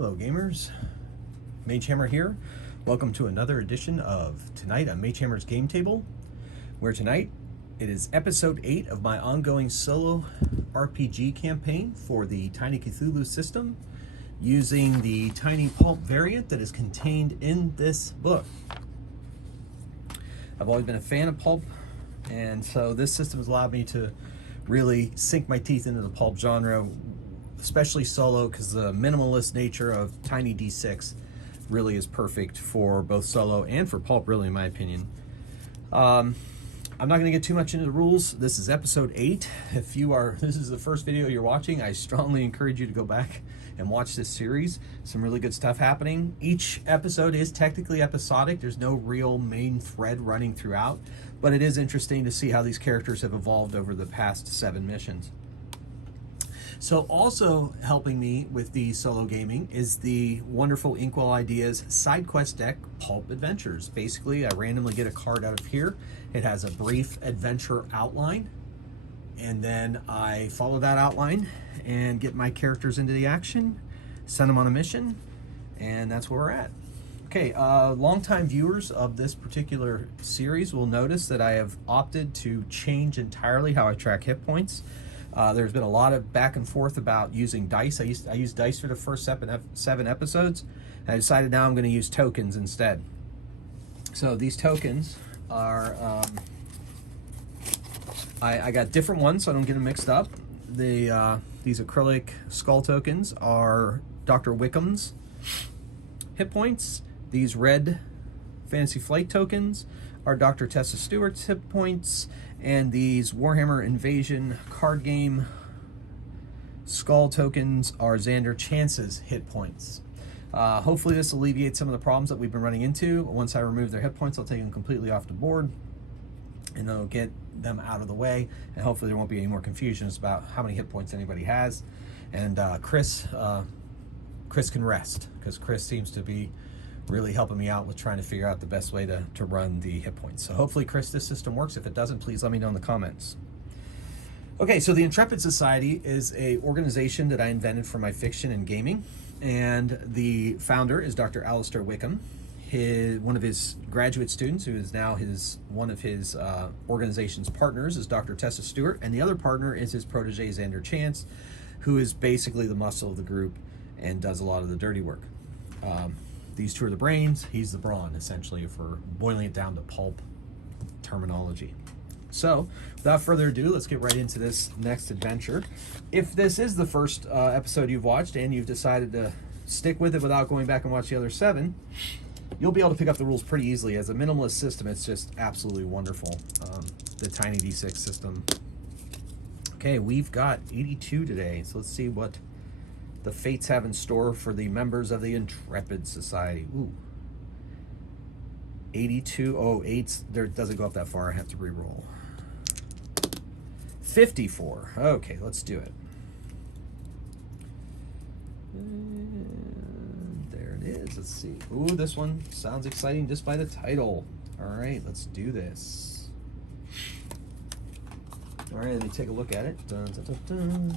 Hello gamers, Magehammer here. Welcome to another edition of Tonight on Magehammer's Game Table, where tonight it is episode 8 of my ongoing solo RPG campaign for the Tiny Cthulhu system, using the Tiny Pulp variant that is contained in this book. I've always been a fan of Pulp, and so this system has allowed me to really sink my teeth into the Pulp genre, especially solo, because the minimalist nature of Tiny D6 really is perfect for both solo and for Pulp, really, in my opinion. I'm not going to get too much into the rules. This is episode 8. If this is the first video you're watching, I strongly encourage you to go back and watch this series. Some really good stuff happening. Each episode is technically episodic. There's no real main thread running throughout, but it is interesting to see how these characters have evolved over the past 7 missions. So also helping me with the solo gaming is the wonderful Inkwell Ideas side quest deck, Pulp Adventures. Basically, I randomly get a card out of here. It has a brief adventure outline, and then I follow that outline and get my characters into the action, send them on a mission, and that's where we're at. Okay, longtime viewers of this particular series will notice that I have opted to change entirely how I track hit points. There's been a lot of back and forth about using dice. I used dice for the first 7 episodes, and I decided now I'm going to use tokens instead. So these tokens are, I got different ones so I don't get them mixed up. These acrylic skull tokens are Dr. Wickham's hit points. These red Fantasy Flight tokens are Dr. Tessa Stewart's hit points, and these Warhammer Invasion card game skull tokens are Xander Chance's hit points. Hopefully this alleviates some of the problems that we've been running into. Once I remove their hit points, I'll take them completely off the board, and that'll get them out of the way, and hopefully there won't be any more confusions about how many hit points anybody has. And Chris can rest, because Chris seems to be really helping me out with trying to figure out the best way to run the hit points. So hopefully, Chris, this system works. If it doesn't, please let me know in the comments. Okay, so the Intrepid Society is a organization that I invented for my fiction and gaming, and the founder is Dr. Alistair Wickham. One of his graduate students, who is now one of his organization's partners, is Dr. Tessa Stewart, and the other partner is his protege, Xander Chance, who is basically the muscle of the group and does a lot of the dirty work. These two are the brains, he's the brawn, essentially, for boiling it down to pulp terminology. So, without further ado, let's get right into this next adventure. If this is the first episode you've watched and you've decided to stick with it without going back and watch the other 7, you'll be able to pick up the rules pretty easily. As a minimalist system, it's just absolutely wonderful, the Tiny D6 system. Okay, we've got 82 today, so let's see what the fates have in store for the members of the Intrepid Society. Ooh. 82. Oh, 8. There doesn't go up that far. I have to re-roll. 54. Okay, let's do it. And there it is. Let's see. Ooh, this one sounds exciting just by the title. All right, let's do this. All right, let me take a look at it. Dun, dun, dun, dun,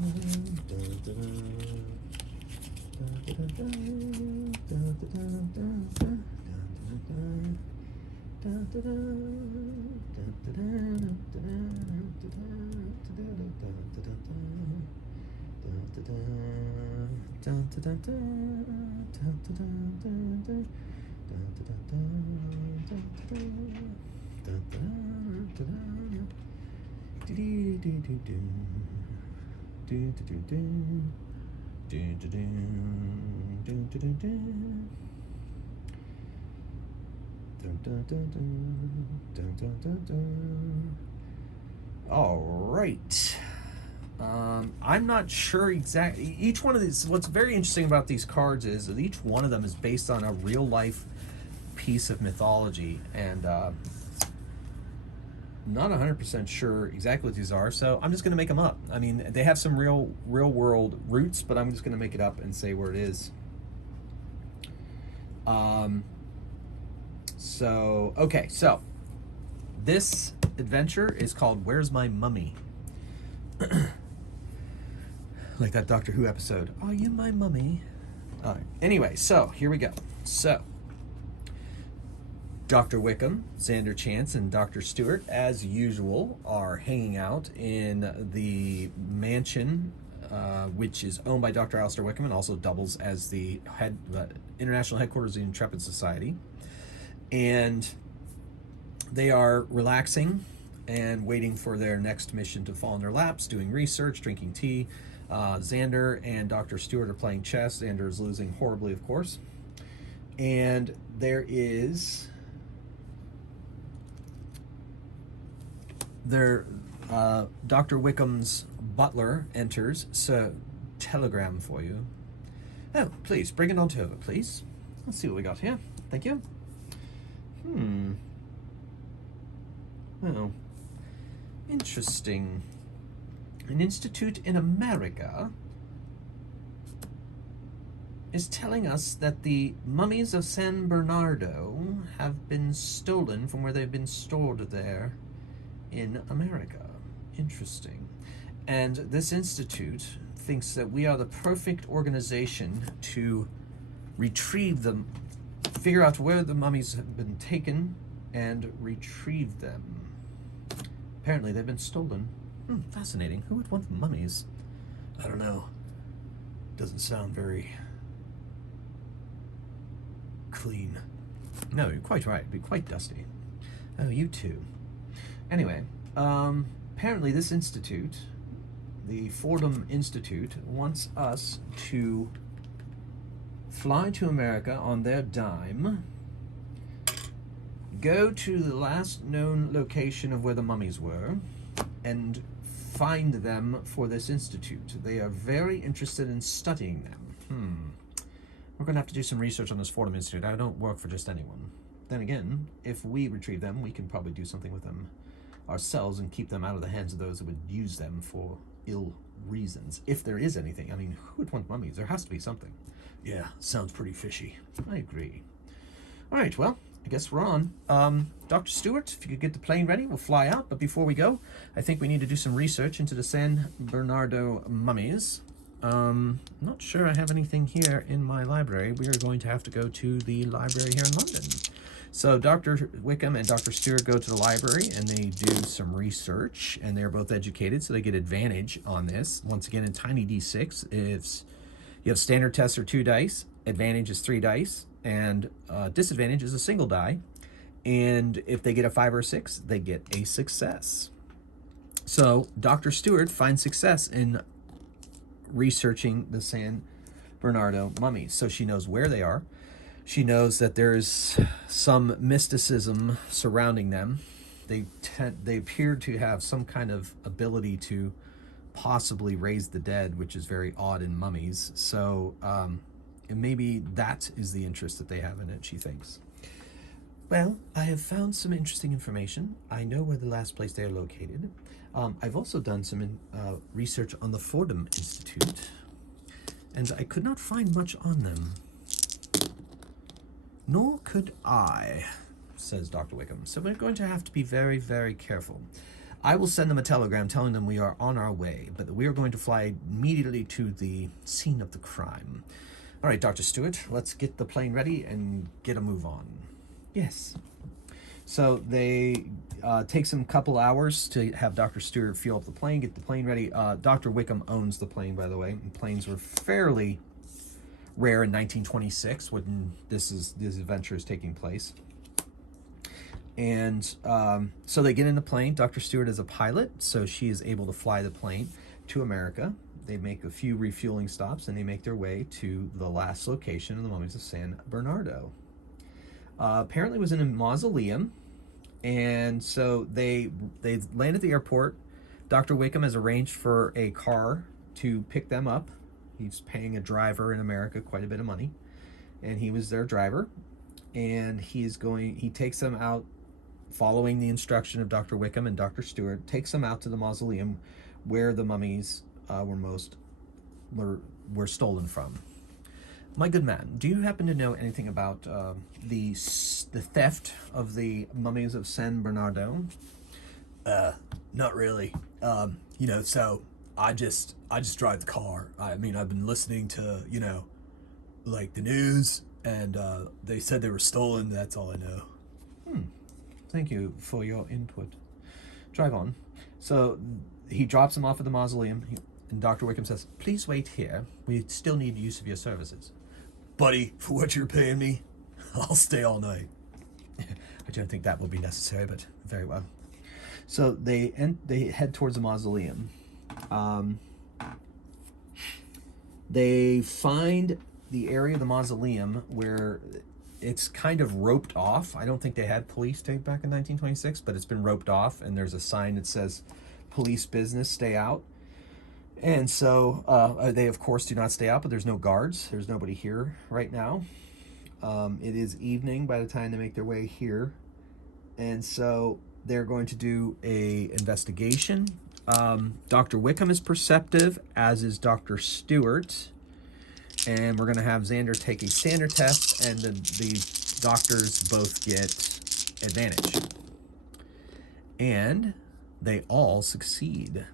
dun, dun, dun. All right. I'm not sure exactly. Each one of these, what's very interesting about these cards is that each one of them is based on a real life piece of mythology, and not 100% sure exactly what these are, so I'm just going to make them up. I mean, they have some real world roots, but I'm just going to make it up and say where it is. Okay, so this adventure is called Where's My Mummy? Like that Doctor Who episode. Are you my mummy? All right. Anyway, so here we go. So, Dr. Wickham, Xander Chance, and Dr. Stewart, as usual, are hanging out in the mansion, which is owned by Dr. Alistair Wickham and also doubles as the international headquarters of the Intrepid Society. And they are relaxing and waiting for their next mission to fall in their laps, doing research, drinking tea. Xander and Dr. Stewart are playing chess. Xander is losing horribly, of course. And there is... Dr. Wickham's butler enters, so telegram for you. Oh, please, bring it on over, please. Let's see what we got here. Thank you. Oh, interesting. An institute in America is telling us that the mummies of San Bernardo have been stolen from where they've been stored there in America. Interesting. And this institute thinks that we are the perfect organization to retrieve them, figure out where the mummies have been taken, and retrieve them. Apparently they've been stolen. Fascinating. Who would want the mummies? I don't know. Doesn't sound very clean. No, you're quite right. It'd be quite dusty. Oh, you too. Anyway, apparently this institute, the Fordham Institute, wants us to fly to America on their dime, go to the last known location of where the mummies were, and find them for this institute. They are very interested in studying them. We're going to have to do some research on this Fordham Institute. I don't work for just anyone. Then again, if we retrieve them, we can probably do something with them ourselves and keep them out of the hands of those that would use them for ill reasons. If there is anything. I mean, who would want mummies? There has to be something. Yeah, sounds pretty fishy. I agree. All right, well, I guess we're on. Dr. Stewart, if you could get the plane ready, we'll fly out. But before we go, I think we need to do some research into the San Bernardo mummies. Not sure I have anything here in my library. We are going to have to go to the library here in London. So Dr. Wickham and Dr. Stewart go to the library and they do some research, and they're both educated, so they get advantage on this. Once again, in tiny d6, if you have standard tests are 2 dice, advantage is 3 dice, and disadvantage is a single die. And if they get a 5 or a 6, they get a success. So Dr. Stewart finds success in researching the San Bernardo mummies. So she knows where they are. She knows that there's some mysticism surrounding them. They appear to have some kind of ability to possibly raise the dead, which is very odd in mummies. So and maybe that is the interest that they have in it, she thinks. Well, I have found some interesting information. I know where the last place they are located. I've also done some research on the Fordham Institute, and I could not find much on them. Nor could I, says Dr. Wickham. So we're going to have to be very, very careful. I will send them a telegram telling them we are on our way, but we are going to fly immediately to the scene of the crime. All right, Dr. Stewart, let's get the plane ready and get a move on. Yes. So they take some couple hours to have Dr. Stewart fuel up the plane, get the plane ready. Dr. Wickham owns the plane, by the way. And planes were fairly rare in 1926 when this adventure is taking place. And so they get in the plane. Dr. Stewart is a pilot, so she is able to fly the plane to America. They make a few refueling stops, and they make their way to the last location of the mummies of San Bernardo. Apparently it was in a mausoleum, and so they land at the airport. Dr. Wickham has arranged for a car to pick them up. He's paying a driver in America quite a bit of money, and he was their driver, and he takes them out following the instruction of Dr. Wickham and Dr. Stewart, takes them out to the mausoleum where the mummies were stolen from. My good man, do you happen to know anything about the theft of the mummies of San Bernardo? Not really. So I just drive the car. I mean, I've been listening to, like the news, and they said they were stolen. That's all I know. Thank you for your input. Drive on. So he drops him off at the mausoleum, and Dr. Wickham says, "Please wait here. We still need use of your services." Buddy, for what you're paying me, I'll stay all night. I don't think that will be necessary, but very well. So they head towards the mausoleum. They find the area of the mausoleum where it's kind of roped off. I don't think they had police tape back in 1926, but it's been roped off, and there's a sign that says, "Police business, stay out." And so they, of course, do not stay out, but there's no guards. There's nobody here right now. It is evening by the time they make their way here. And so they're going to do a investigation. Dr. Wickham is perceptive, as is Dr. Stewart. And we're going to have Xander take a standard test, and the doctors both get advantage. And they all succeed.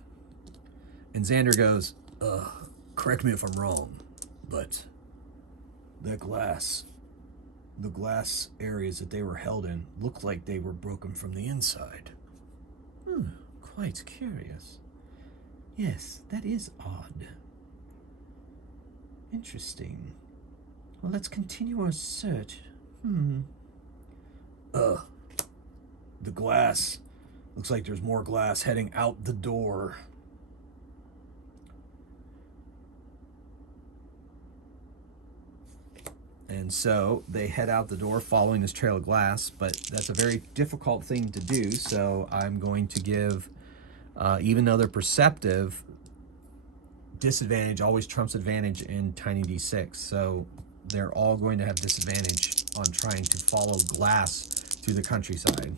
And Xander goes, Correct me if I'm wrong, but that glass, the glass areas that they were held in, looked like they were broken from the inside. Quite curious. Yes, that is odd. Interesting. Well, let's continue our search. The glass, looks like there's more glass heading out the door. And so they head out the door following this trail of glass, but that's a very difficult thing to do, so I'm going to give, even though they're perceptive, disadvantage always trumps advantage in Tiny D6, so they're all going to have disadvantage on trying to follow glass through the countryside.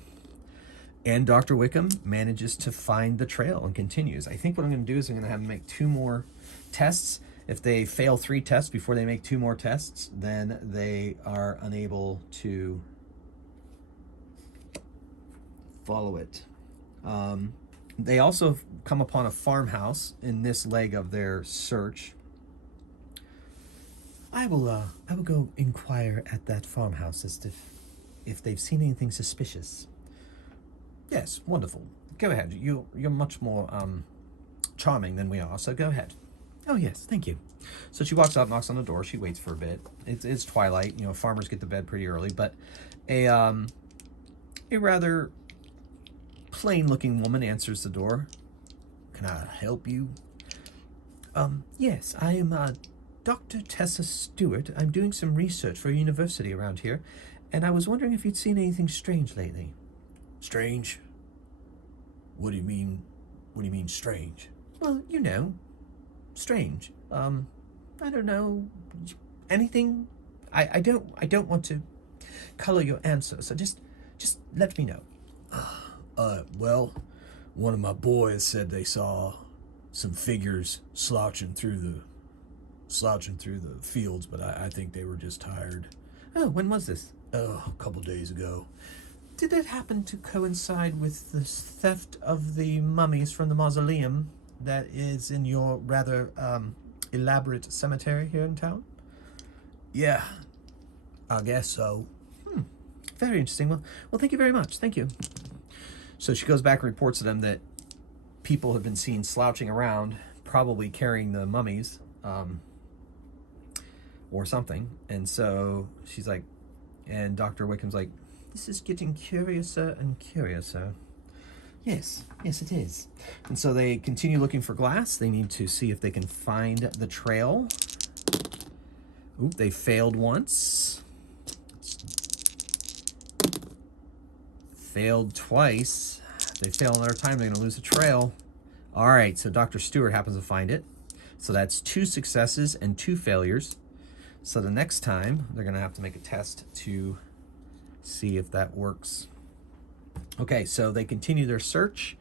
And Dr. Wickham manages to find the trail and continues. I think what I'm going to do is I'm going to have them make 2 more tests. If they fail 3 tests before they make 2 more tests, then they are unable to follow it. They also come upon a farmhouse in this leg of their search. I will go inquire at that farmhouse as if they've seen anything suspicious. Yes, wonderful. Go ahead. You're much more charming than we are, so go ahead. Oh, yes, thank you. So she walks up, knocks on the door. She waits for a bit. It's twilight. You know, farmers get to bed pretty early, but a rather plain-looking woman answers the door. Can I help you? Yes, I am Dr. Tessa Stewart. I'm doing some research for a university around here, and I was wondering if you'd seen anything strange lately. Strange? What do you mean? What do you mean strange? Well, you know, strange. I don't know. Anything? I don't want to color your answer, so just let me know. Well, one of my boys said they saw some figures slouching through the fields, but I think they were just tired. Oh, when was this? Oh, a couple days ago. Did it happen to coincide with the theft of the mummies from the mausoleum that is in your rather elaborate cemetery here in town? Yeah, I guess so. Very interesting. Well, thank you very much. Thank you. So she goes back and reports to them that people have been seen slouching around, probably carrying the mummies, or something. And so she's like, and Dr. Wickham's like, this is getting curiouser and curiouser. Yes, it is. And so they continue looking for glass. They need to see if they can find the trail. Oop, they failed once. Failed twice. If they fail another time, they're going to lose the trail. All right, so Dr. Stewart happens to find it. So that's 2 successes and 2 failures. So the next time, they're going to have to make a test to see if that works. Okay, so they continue their search,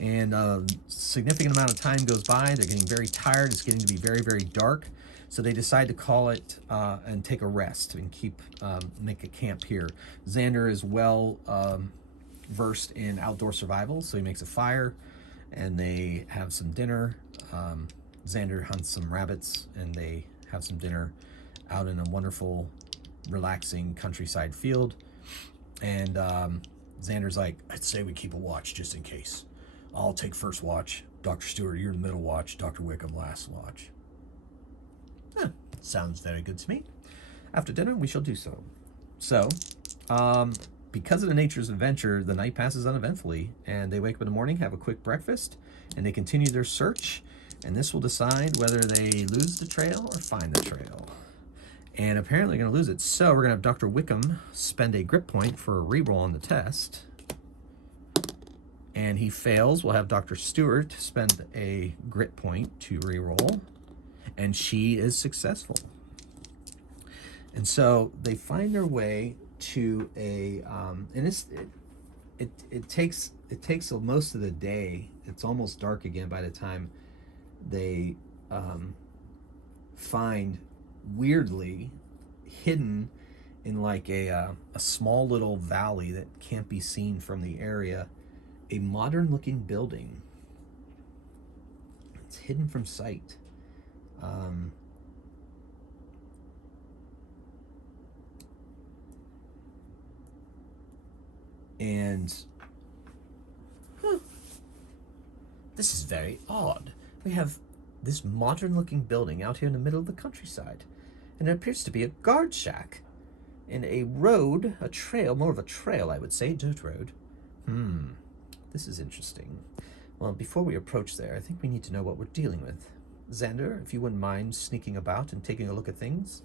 and a significant amount of time goes by. They're getting very tired. It's getting to be very, very dark. So they decide to call it and take a rest and make a camp here. Xander is well versed in outdoor survival, so he makes a fire, and they have some dinner. Xander hunts some rabbits, and they have some dinner out in a wonderful, relaxing countryside field. And Xander's like, I'd say we keep a watch just in case. I'll take first watch. Dr. Stewart, you're the middle watch. Dr. Wickham, last watch. huh, sounds very good to me. After dinner, we shall do so. So, because of the nature's adventure, the night passes uneventfully, and they wake up in the morning, have a quick breakfast, and they continue their search, and this will decide whether they lose the trail or find the trail. And apparently they're going to lose it. So we're going to have Dr. Wickham spend a grit point for a reroll on the test. And he fails. We'll have Dr. Stewart spend a grit point to reroll. And she is successful. And so they find their way to a, and it takes most of the day. It's almost dark again by the time they find, weirdly hidden in like a small little valley that can't be seen from the area, a modern looking building. It's hidden from sight. And this is very odd. We have this modern looking building out here in the middle of the countryside, and it appears to be a guard shack and a road, a trail, more of a trail, I would say, dirt road. This is interesting. Well, before we approach there, I think we need to know what we're dealing with. Xander, if you wouldn't mind sneaking about and taking a look at things.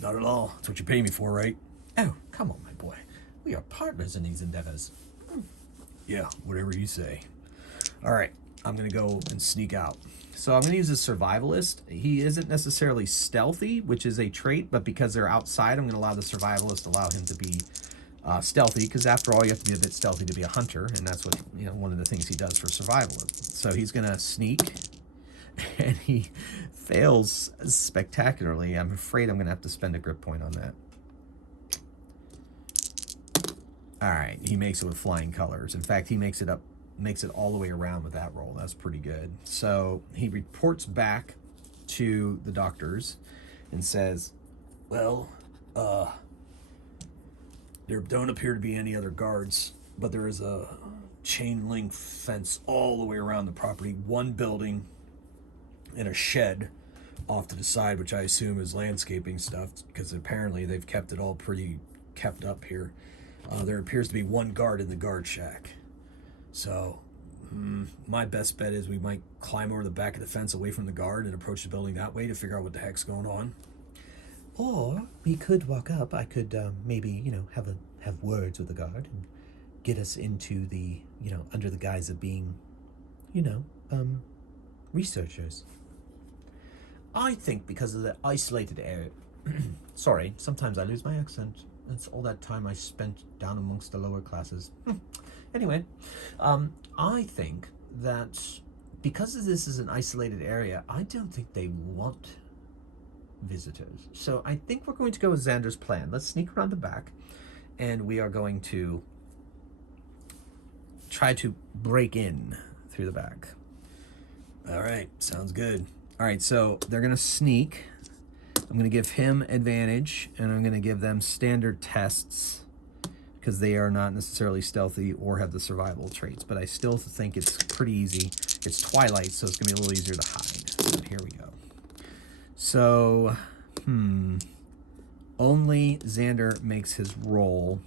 Not at all. That's what you pay me for, right? Oh, come on, my boy. We are partners in these endeavors. Yeah, whatever you say. All right, I'm going to go and sneak out. So I'm going to use a survivalist. He isn't necessarily stealthy, which is a trait, but because they're outside, I'm going to allow the survivalist, allow him to be stealthy, because after all, you have to be a bit stealthy to be a hunter, and that's what, one of the things he does for survival. So he's going to sneak, and he fails spectacularly. I'm afraid I'm going to have to spend a grip point on that. All right, he makes it with flying colors. In fact, he makes it all the way around with that roll. That's pretty good. So he reports back to the doctors and says, well, there don't appear to be any other guards, but there is a chain link fence all the way around the property, one building and a shed off to the side, which I assume is landscaping stuff, because apparently they've kept it all pretty kept up here. There appears to be one guard in the guard shack. So my best bet is we might climb over the back of the fence away from the guard and approach the building that way to figure out what the heck's going on. or we could walk up. I could maybe, have words with the guard and get us into the, under the guise of being, researchers. I think because of the isolated area. Sorry, sometimes I lose my accent. It's all that time I spent down amongst the lower classes. Anyway, I think that because this is an isolated area, I don't think they want visitors. So I think we're going to go with Xander's plan. Let's sneak around the back, and we are going to try to break in through the back. All right, sounds good. All right, so they're going to sneak. I'm going to give him advantage, and I'm going to give them standard tests because they are not necessarily stealthy or have the survival traits, but I still think it's pretty easy. It's twilight, so it's going to be a little easier to hide. So here we go. So, only Xander makes his roll.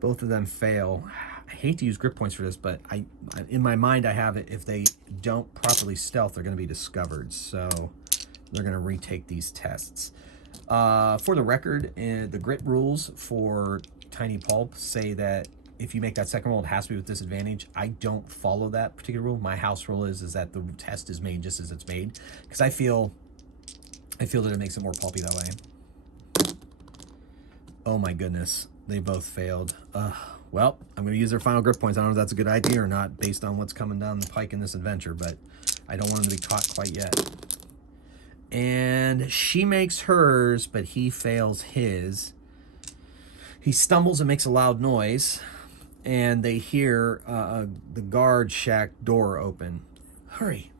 Both of them fail. I hate to use grip points for this, but I in my mind I have it. If they don't properly stealth, they're going to be discovered. So they're going to retake these tests. For the record, the grit rules for Tiny Pulp say that if you make that second roll, it has to be with disadvantage. I don't follow that particular rule. My house rule is that the test is made just as it's made, because I feel that it makes it more pulpy that way. Oh my goodness, they both failed. Well, I'm going to use their final grip points. I don't know if that's a good idea or not based on what's coming down the pike in this adventure, but I don't want them to be caught quite yet. And she makes hers, but he fails his. He stumbles and makes a loud noise, and they hear the guard shack door open. Hurry.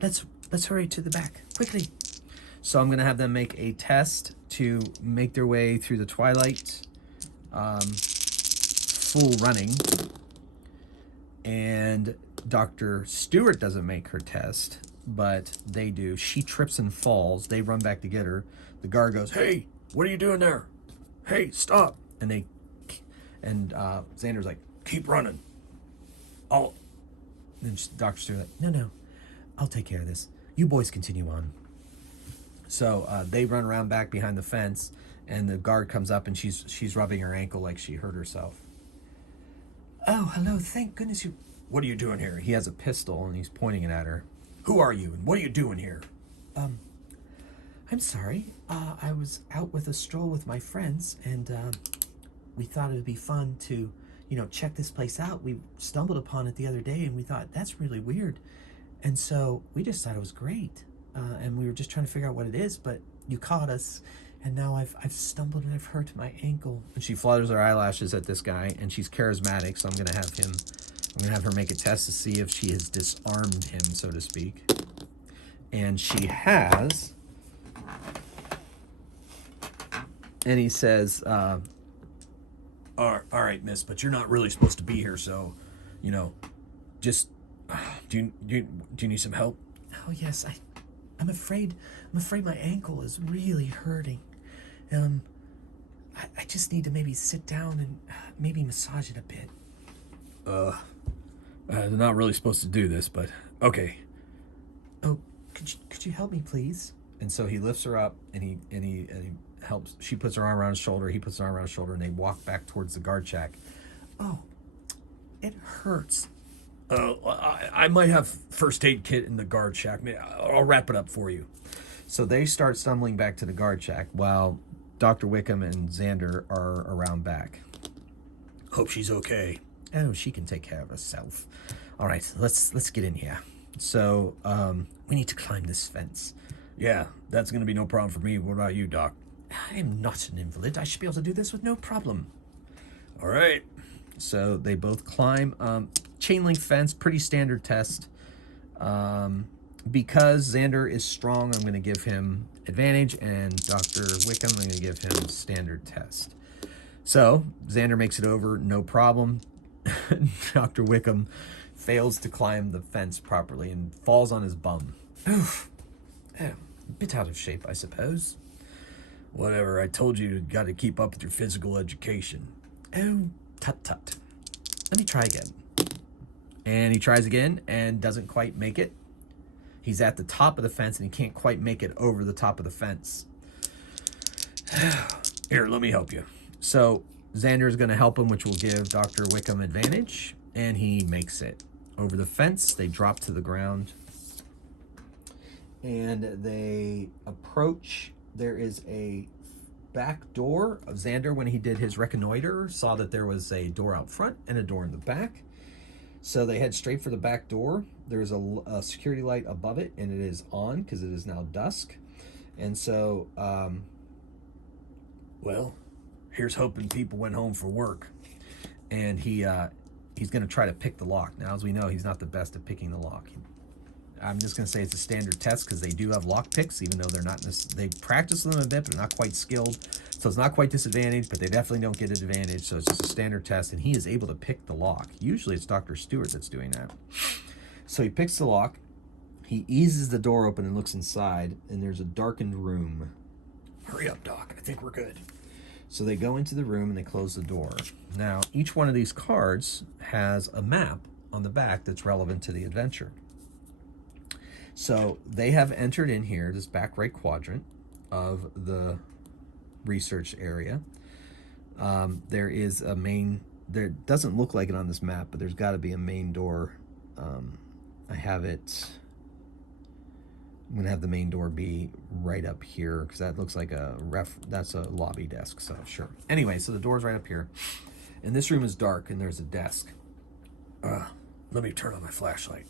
Let's hurry to the back, quickly. So I'm going to have them make a test to make their way through the twilight, full running. And Dr. Stewart doesn't make her test, but they do. She trips and falls. They run back to get her. The guard goes, "Hey, what are you doing there? Hey, stop!" And Xander's like, "Keep running. And Dr. Stewart's like, no, I'll take care of this. You boys continue on." So they run around back behind the fence, and the guard comes up, and she's rubbing her ankle like she hurt herself. "Oh, hello, thank goodness you..." "What are you doing here?" He has a pistol, and he's pointing it at her. "Who are you, and what are you doing here?" I'm sorry. I was out with a stroll with my friends, and we thought it would be fun to, check this place out. We stumbled upon it the other day, and we thought, that's really weird. And so we just thought it was great. And we were just trying to figure out what it is, but you caught us, and now I've stumbled and I've hurt my ankle. And she flutters her eyelashes at this guy, and she's charismatic, so I'm gonna have her make a test to see if she has disarmed him, so to speak. And she has. And he says, all right, miss, but you're not really supposed to be here, so, just, do you need some help? Oh, yes, I'm afraid my ankle is really hurting. I just need to maybe sit down and maybe massage it a bit. They're not really supposed to do this, but okay. Oh, could you help me, please? And so he lifts her up, and he helps. She puts her arm around his shoulder. He puts her arm around his shoulder, and they walk back towards the guard shack. Oh, it hurts. I might have first aid kit in the guard shack. I'll wrap it up for you. So they start stumbling back to the guard shack while Dr. Wickham and Xander are around back. Hope she's okay. Oh, she can take care of herself. All right, let's get in here. So we need to climb this fence. Yeah, that's going to be no problem for me. What about you, Doc? I am not an invalid. I should be able to do this with no problem. All right. So they both climb. Chain link fence, pretty standard test. Because Xander is strong, I'm going to give him advantage, and Dr. Wickham, I'm going to give him standard test. So Xander makes it over, no problem. Dr. Wickham fails to climb the fence properly and falls on his bum. Oof. Oh, a bit out of shape, I suppose. Whatever, I told you got to keep up with your physical education. Oh, tut. Let me try again. And he tries again and doesn't quite make it. He's at the top of the fence and he can't quite make it over the top of the fence. Here, let me help you. So Xander is going to help him, which will give Dr. Wickham advantage. And he makes it over the fence. They drop to the ground. And they approach. There is a back door. Xander, when he did his reconnoiter, saw that there was a door out front and a door in the back. So they head straight for the back door. There's a security light above it, and it is on because it is now dusk. And so, well, here's hoping people went home for work. And he's going to try to pick the lock. Now, as we know, he's not the best at picking the lock. I'm just going to say it's a standard test because they do have lock picks, even though they're not. They practice them a bit, but they're not quite skilled. So it's not quite disadvantage, but they definitely don't get advantage. So it's just a standard test, and he is able to pick the lock. Usually it's Dr. Stewart that's doing that. So he picks the lock. He eases the door open and looks inside, and there's a darkened room. Hurry up, Doc. I think we're good. So they go into the room and they close the door. Now, each one of these cards has a map on the back that's relevant to the adventure. So they have entered in here, this back right quadrant of the research area. There is a main, there doesn't look like it on this map, but there's got to be a main door. I have it, I'm going to have the main door be right up here because that looks like that's a lobby desk, so sure. Anyway, so the door's right up here. And this room is dark and there's a desk. Let me turn on my flashlight.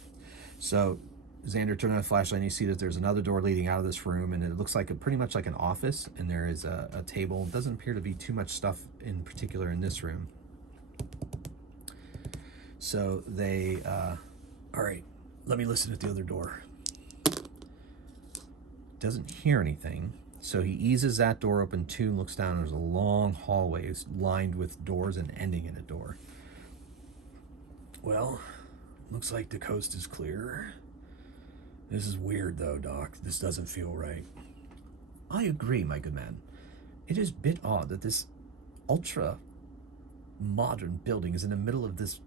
So Xander turned on a flashlight and you see that there's another door leading out of this room, and it looks like pretty much like an office, and there is a table. It doesn't appear to be too much stuff in particular in this room. So they, all right, let me listen at the other door. Doesn't hear anything. So he eases that door open too, and looks down. There's a long hallway lined with doors and ending in a door. Well, looks like the coast is clear. This is weird, though, Doc. This doesn't feel right. I agree, my good man. It is a bit odd that this ultra-modern building is in the middle of this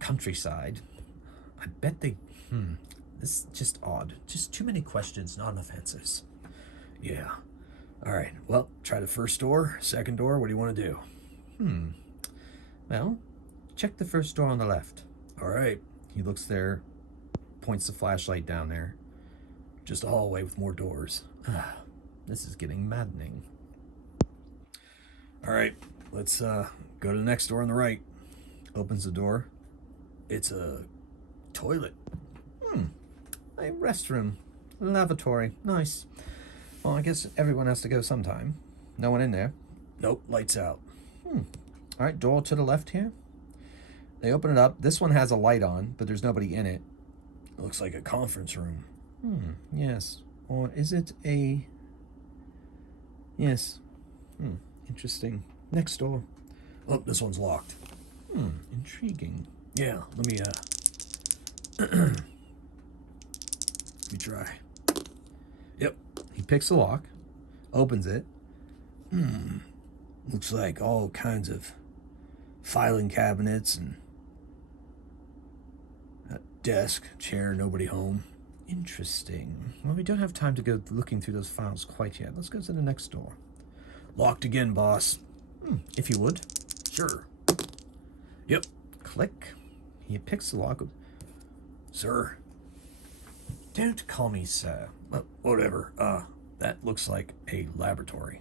countryside. I bet they... This is just odd. Just too many questions, not enough answers. Yeah. All right. Well, try the first door, second door. What do you want to do? Well, check the first door on the left. All right. He looks there, points the flashlight down there. Just a hallway with more doors. This is getting maddening. All right. Let's go to the next door on the right. Opens the door. It's a toilet. A restroom. Lavatory. Nice. Well, I guess everyone has to go sometime. No one in there. Nope. Lights out. All right, door to the left here. They open it up. This one has a light on, but there's nobody in it. It looks like a conference room. Yes. Or is it a... Yes. Interesting. Next door. Oh, this one's locked. Intriguing. Yeah, let me try. Yep. He picks the lock, opens it. Looks like all kinds of filing cabinets and a desk, chair, nobody home. Interesting. Well, we don't have time to go looking through those files quite yet. Let's go to the next door. Locked again, boss. If you would. Sure. Yep. Click. He picks the lock. Sir. Don't call me sir. Well, whatever. That looks like a laboratory.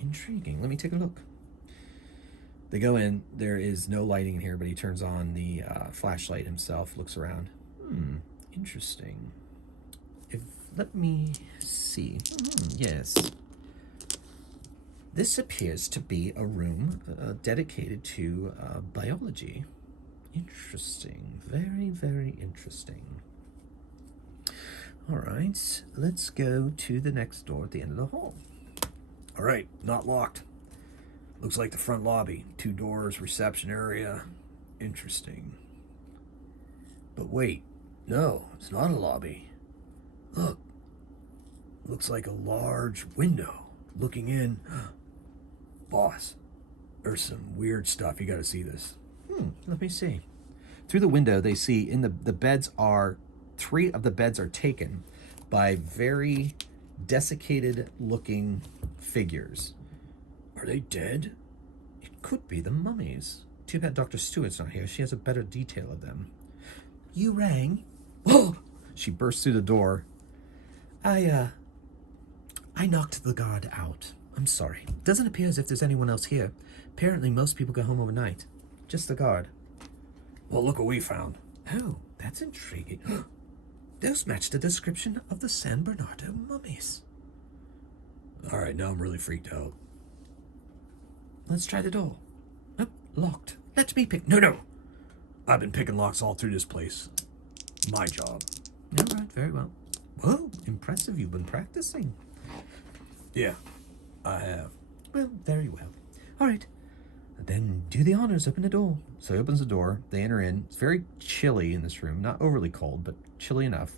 Intriguing. Let me take a look. They go in. There is no lighting in here, but he turns on the flashlight himself, looks around. Interesting. Let me see. Yes. This appears to be a room dedicated to biology. Interesting. Very, very interesting. All right. Let's go to the next door at the end of the hall. All right. Not locked. Looks like the front lobby. 2 doors, reception area. Interesting. But wait. No, it's not a lobby. Look. Looks like a large window looking in. Boss, there's some weird stuff. You got to see this. Let me see. Through the window, they see in the beds are... 3 of the beds are taken by very desiccated looking figures. Are they dead? It could be the mummies. Too bad Dr. Stewart's not here. She has a better detail of them. You rang? Oh! She bursts through the door. I knocked the guard out. I'm sorry. Doesn't appear as if there's anyone else here. Apparently most people go home overnight. Just the guard. Well, look what we found. Oh, that's intriguing. Those match the description of the San Bernardo mummies. All right, now I'm really freaked out. Let's try the door. Oh, locked. Let me pick. No. I've been picking locks all through this place. My job. All right, very well. Whoa, impressive. You've been practicing. Yeah, I have. Well, very well. All right. Then do the honors. Open the door. So he opens the door. They enter in. It's very chilly in this room. Not overly cold, but chilly enough.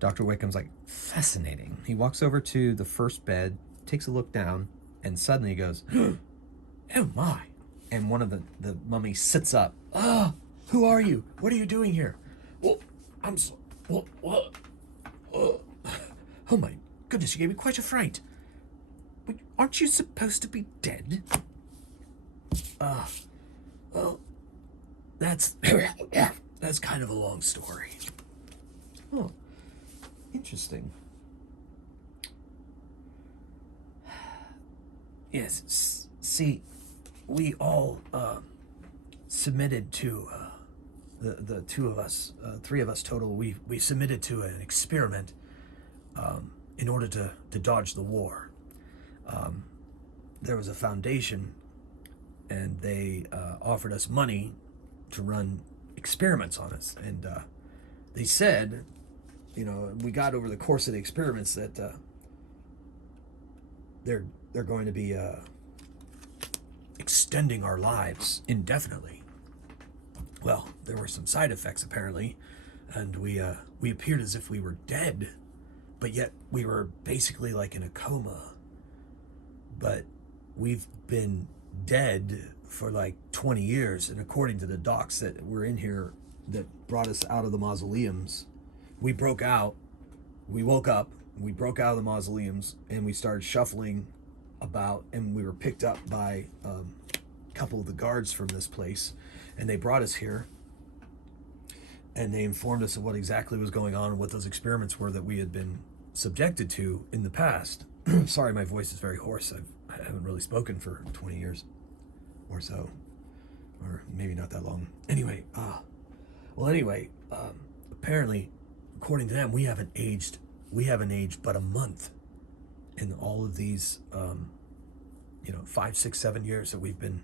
Dr. Wickham's like, fascinating. He walks over to the first bed, takes a look down, and suddenly he goes, oh my. And one of the mummies sits up. Who are you? What are you doing here? Well, I'm so... What? Oh my goodness, you gave me quite a fright. But aren't you supposed to be dead? Well, that's kind of a long story. Oh, interesting. Yes, see, we all submitted to the 2 of us, 3 of us total. We submitted to an experiment in order to dodge the war. There was a foundation, and they offered us money to run experiments on us. And they said, we got over the course of the experiments that they're going to be extending our lives indefinitely. Well, there were some side effects apparently, and we appeared as if we were dead, but yet we were basically like in a coma. But we've been dead for like 20 years, and according to the docs that were in here that brought us out of the mausoleums, we broke out, we woke up, we broke out of the mausoleums, and we started shuffling about, and we were picked up by a couple of the guards from this place, and they brought us here, and they informed us of what exactly was going on and what those experiments were that we had been subjected to in the past. Sorry, my voice is very hoarse. I haven't really spoken for 20 years or so, or maybe not that long. Anyway, apparently, according to them, we haven't aged but a month in all of these 5, 6, 7 years that we've been,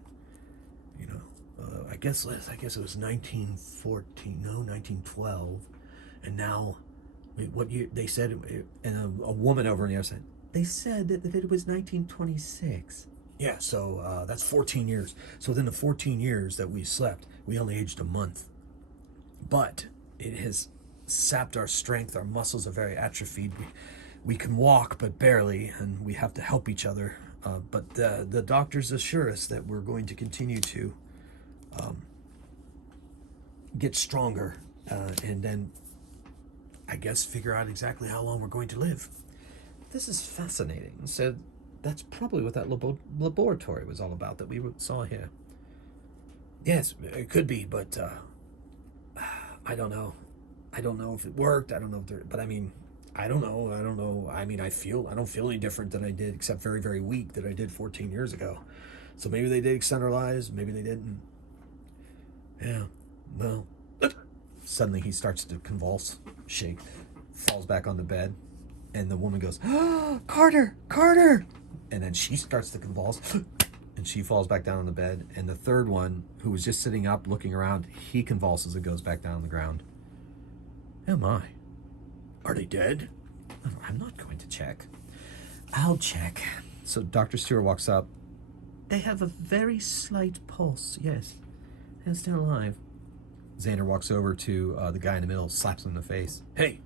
I guess it was 1912, and now what year they said, and a woman over on the other side, they said that it was 1926. Yeah, so that's 14 years. So within the 14 years that we slept, we only aged a month. But it has sapped our strength. Our muscles are very atrophied. We can walk, but barely, and we have to help each other. But the doctors assure us that we're going to continue to get stronger, and then, I guess, figure out exactly how long we're going to live. This is fascinating. So that's probably what that laboratory was all about that we saw here. Yes, it could be, but I don't know. I don't know if it worked. I don't know if but I mean, I don't know. I mean, I don't feel any different than I did, except very, very weak, that I did 14 years ago. So maybe they did extend our lives. Maybe they didn't. Yeah. Well, suddenly he starts to convulse, shake, falls back on the bed, and the woman goes, "Oh, Carter! And then she starts to convulse, and she falls back down on the bed. And the third one, who was just sitting up looking around, he convulses and goes back down on the ground. Oh my. Are they dead? Oh, I'm not going to check. I'll check. So Dr. Stewart walks up. They have a very slight pulse, yes. They're still alive. Xander walks over to the guy in the middle, slaps him in the face. Hey!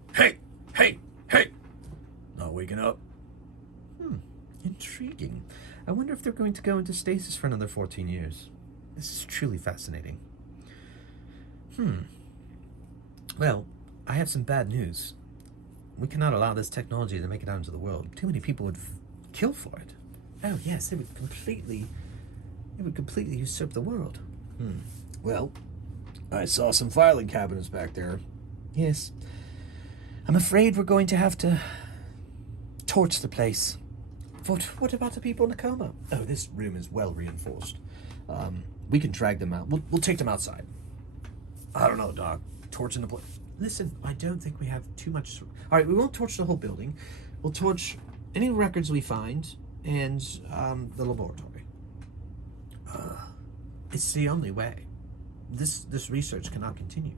Not waking up? Intriguing. I wonder if they're going to go into stasis for another 14 years. This is truly fascinating. Well, I have some bad news. We cannot allow this technology to make it out into the world. Too many people would kill for it. Oh yes, it would completely usurp the world. Well, I saw some filing cabinets back there. Yes. I'm afraid we're going to have to torch the place. What about the people in the coma? Oh, this room is well reinforced. We can drag them out. We'll take them outside. I don't know, Doc. Torching the place. Listen, I don't think we have too much. All right, we won't torch the whole building. We'll torch any records we find and the laboratory. It's the only way. This research cannot continue.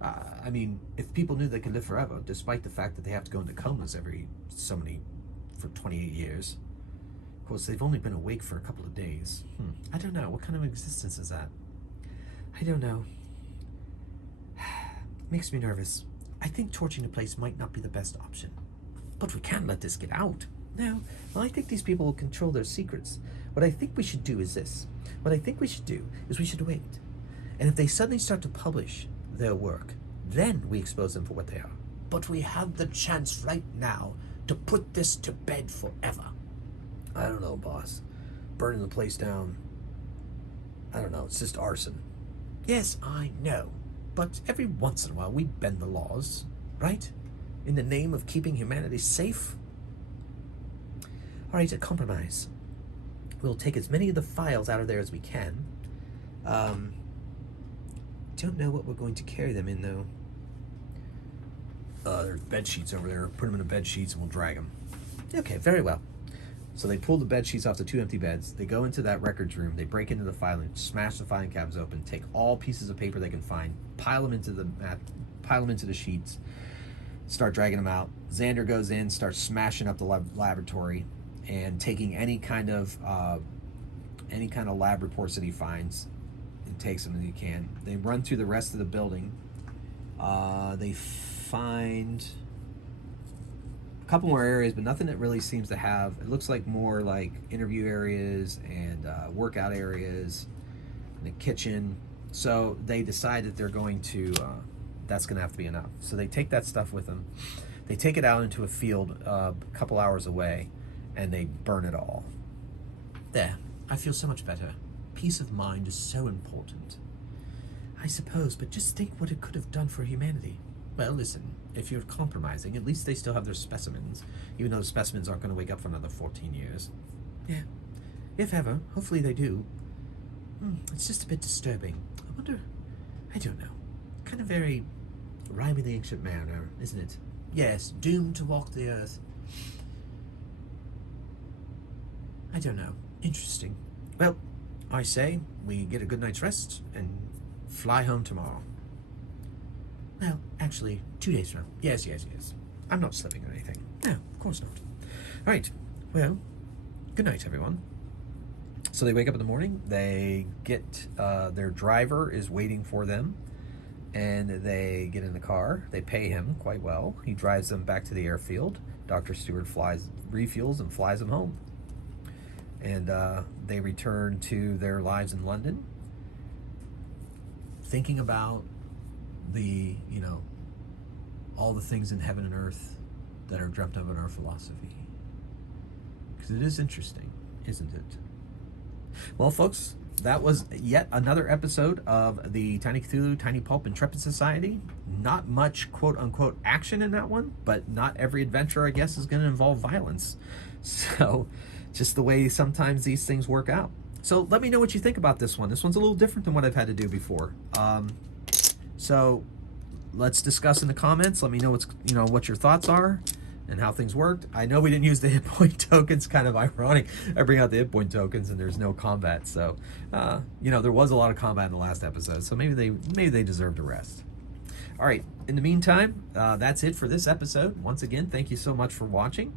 I mean, if people knew they could live forever, despite the fact that they have to go into comas every so many for 28 years. Of course, they've only been awake for a couple of days. I don't know. What kind of existence is that? I don't know. Makes me nervous. I think torching the place might not be the best option. But we can't let this get out. No. Well, I think these people will control their secrets. What I think we should do is this. What I think we should do is we should wait. And if they suddenly start to publish their work, then we expose them for what they are. But we have the chance right now to put this to bed forever. I don't know, boss. Burning the place down, I don't know, it's just arson. Yes, I know. But every once in a while we bend the laws, right? In the name of keeping humanity safe. All right, a compromise. We'll take as many of the files out of there as we can. Don't know what we're going to carry them in, though. There's bed sheets over there. Put them in the bed sheets and we'll drag them. Okay, very well. So they pull the bed sheets off the 2 empty beds. They go into that records room. They break into the filing, smash the filing cabinets open, take all pieces of paper they can find, pile them into the sheets, start dragging them out. Xander goes in, starts smashing up the laboratory, and taking any kind of lab reports that he finds and takes them as he can. They run through the rest of the building. They find a couple more areas, but nothing that really seems to have. It looks like more like interview areas and workout areas, and a kitchen. So they decide that they're going to. That's going to have to be enough. So they take that stuff with them. They take it out into a field a couple hours away, and they burn it all. There. I feel so much better. Peace of mind is so important. I suppose, but just think what it could have done for humanity. Well, listen, if you're compromising, at least they still have their specimens, even though the specimens aren't going to wake up for another 14 years. Yeah. If ever. Hopefully they do. It's just a bit disturbing. I wonder... I don't know. Kind of very Rhyme of the Ancient Mariner, isn't it? Yes, doomed to walk the earth. I don't know. Interesting. Well, I say we get a good night's rest and fly home tomorrow. Well, actually, 2 days from now. Yes. I'm not slipping or anything. No, of course not. All right. Well, good night, everyone. So they wake up in the morning. They get their driver is waiting for them, and they get in the car. They pay him quite well. He drives them back to the airfield. Dr. Stewart refuels and flies them home. And they return to their lives in London, thinking about all the things in heaven and earth that are dreamt of in our philosophy. Because it is interesting, isn't it? Well, folks, that was yet another episode of the Tiny Cthulhu, Tiny Pulp Intrepid Society. Not much quote-unquote action in that one, but not every adventure, I guess, is going to involve violence. So... just the way sometimes these things work out. So let me know what you think about this one. This one's a little different than what I've had to do before. So let's discuss in the comments. Let me know what your thoughts are and how things worked. I know we didn't use the hit point tokens. Kind of ironic. I bring out the hit point tokens and there's no combat. So there was a lot of combat in the last episode. So maybe they deserved a rest. All right. In the meantime, that's it for this episode. Once again, thank you so much for watching.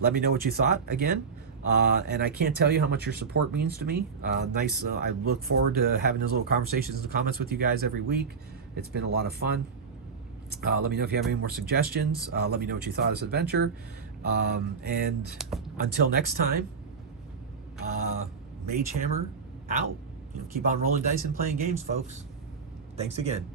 Let me know what you thought again. And I can't tell you how much your support means to me. I look forward to having those little conversations and comments with you guys every week. It's been a lot of fun. Let me know if you have any more suggestions. Let me know what you thought of this adventure. And until next time, magehammer out. Keep on rolling dice and playing games, folks. Thanks again.